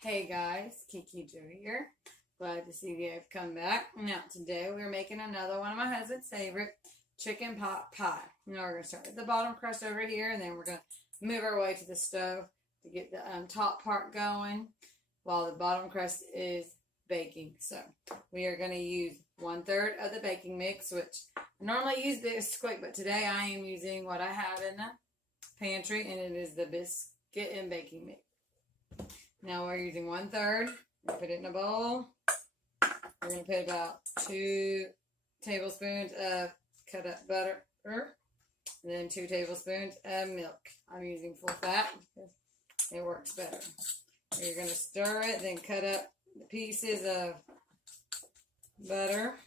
Hey guys, Kiki Jo here. Glad to see you have come back. Now today we're making another one of my husband's favorite chicken pot pie. Now we're going to start with the bottom crust over here, and then we're going to move our way to the stove to get the top part going while the bottom crust is baking. So we are going to use 1/3 of the baking mix, which I normally use Bisquick, but today I am using what I have in the pantry, and it is the biscuit and baking mix. Now we're using 1/3. Put it in a bowl. We're going to put about 2 tablespoons of cut up butter, and then 2 tablespoons of milk. I'm using full fat because it works better. You're going to stir it, then cut up the pieces of butter.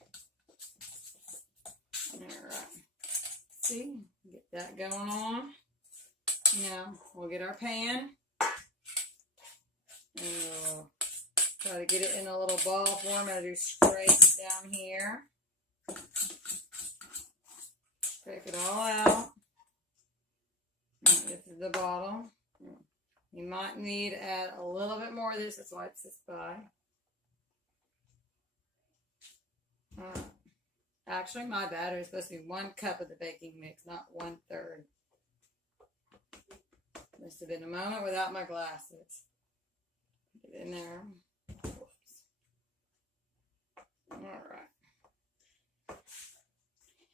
Alright. See, get that going on. Now we'll get our pan. And we'll try to get it in a little ball form. I'll do scrape down here. Scrape it all out. And this is the bottom. You might need to add a little bit more of this. That's why it's this by. Actually, my batter is supposed to be 1 cup of the baking mix, not 1/3. Must have been a moment without my glasses. Put it in there. Alright.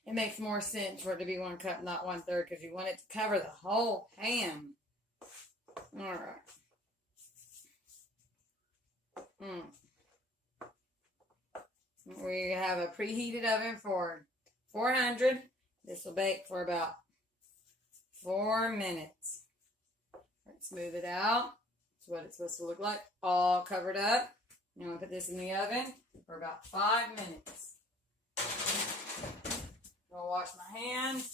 It makes more sense for it to be 1 cup, not 1/3, because you want it to cover the whole pan. Alright. We have a preheated oven for 400. This will bake for about 4 minutes. Let's smooth it out. That's what it's supposed to look like, all covered up. I'm going to put this in the oven for about 5 minutes. I'm going to wash my hands.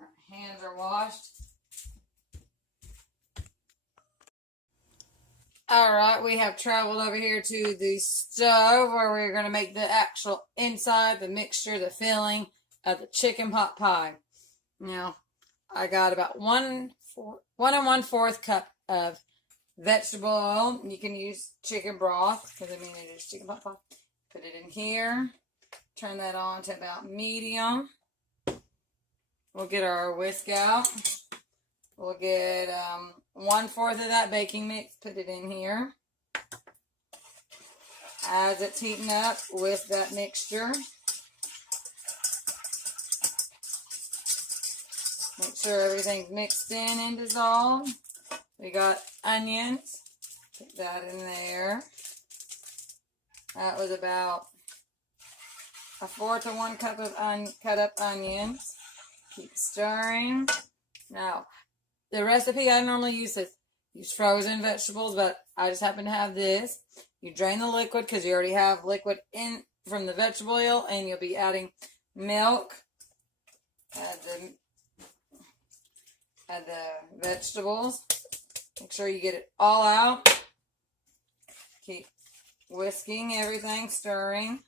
Our hands are washed. Alright, we have traveled over here to the stove where we're going to make the actual inside, the mixture, the filling of the chicken pot pie. Now, I got about 1 1/4 cup of vegetable oil. You can use chicken broth because I mean it is chicken pot pie. Put it in here. Turn that on to about medium. We'll get our whisk out. We'll get 1/4 of that baking mix. Put it in here. As it's heating up, whisk that mixture. Make sure everything's mixed in and dissolved. We got onions. Put that in there. That was about 1/4 to 1 cup of cut up onions. Keep stirring. Now, the recipe I normally use is frozen vegetables, but I just happen to have this. You drain the liquid because you already have liquid in from the vegetable oil, and you'll be adding milk. Add the vegetables. Make sure you get it all out. Keep whisking everything, stirring.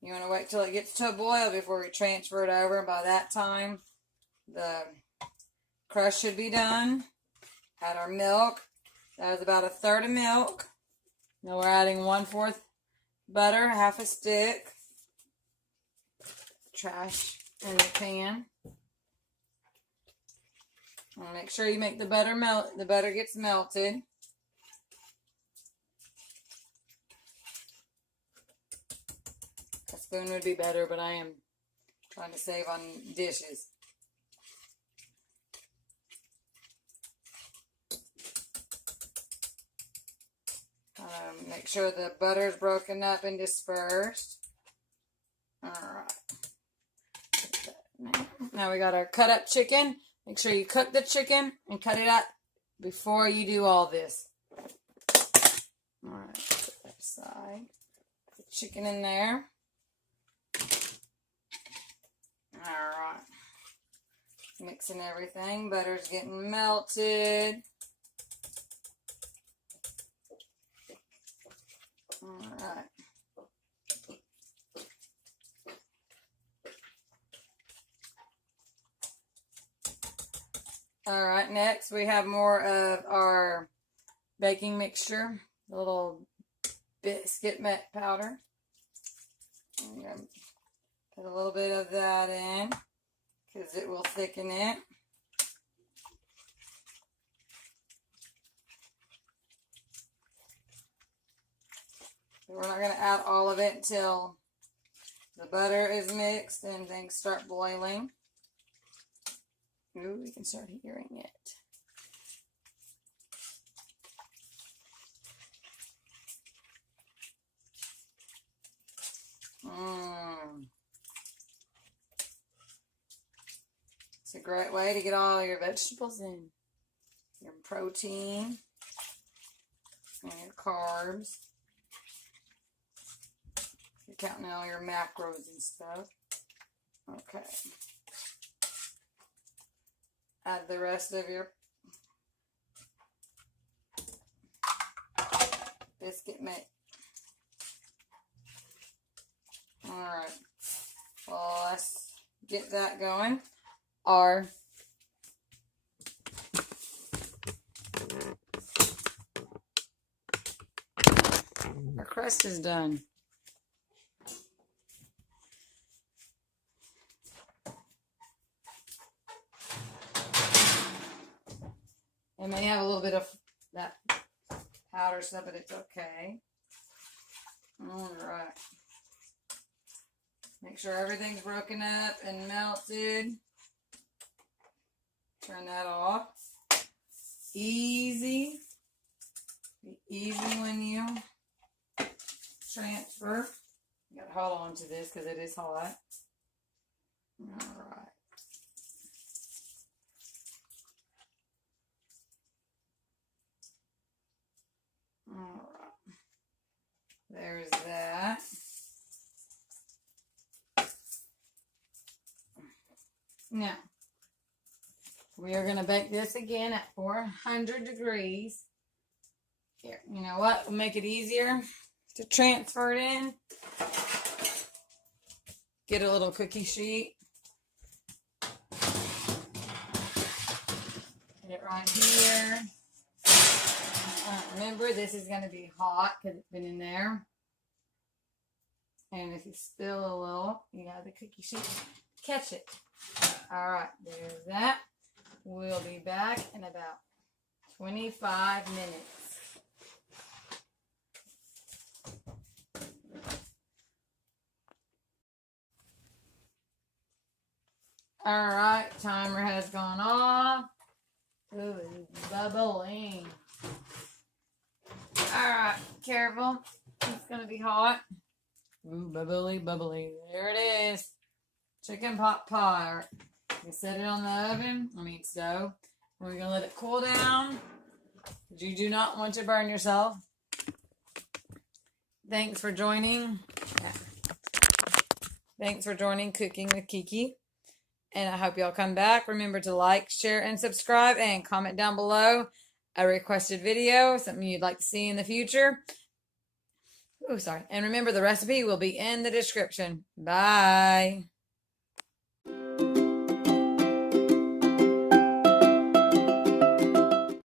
You want to wait till it gets to a boil before we transfer it over. And by that time, the crust should be done. Add our milk. That was about 1/3 of milk. Now we're adding 1/4 butter, 1/2 a stick. Trash in the pan. And make sure you make the butter melt. The butter gets melted. A spoon would be better, but I am trying to save on dishes. Make sure the butter is broken up and dispersed. Alright. Now we got our cut up chicken. Make sure you cook the chicken and cut it up before you do all this. Alright, put that aside. Put the chicken in there. Alright. Mixing everything. Butter's getting melted. Alright. All right, next we have more of our baking mixture, the little biscuit powder. I'm going to put a little bit of that in because it will thicken it. We're not going to add all of it until the butter is mixed and things start boiling. Ooh, we can start hearing it. It's a great way to get all your vegetables in, your protein, and your carbs. You're counting all your macros and stuff. Okay. Add the rest of your biscuit mix. Alright. Well, let's get that going. Our crust is done. It may have a little bit of that powder stuff, but it's okay. Alright. Make sure everything's broken up and melted. Turn that off. Easy. Be easy when you transfer. You gotta hold on to this because it is hot. Alright. Alright. There's that. Now, we are going to bake this again at 400 degrees. Here, you know what? We'll make it easier to transfer it in. Get a little cookie sheet. Put it right here. Remember, this is going to be hot because it's been in there. And if you spill a little, you got the cookie sheet. Catch it. Alright, there's that. We'll be back in about 25 minutes. Alright, timer has gone off. Ooh, it's bubbling. Alright, careful. It's going to be hot. Ooh, bubbly, bubbly. There it is. Chicken pot pie. We set it on the oven, stove. We're going to let it cool down. You do not want to burn yourself. Thanks for joining. Thanks for joining Cooking with Kiki. And I hope y'all come back. Remember to like, share, and subscribe. And comment down below a requested video, something you'd like to see in the future. Oh, sorry. And remember, the recipe will be in the description. Bye.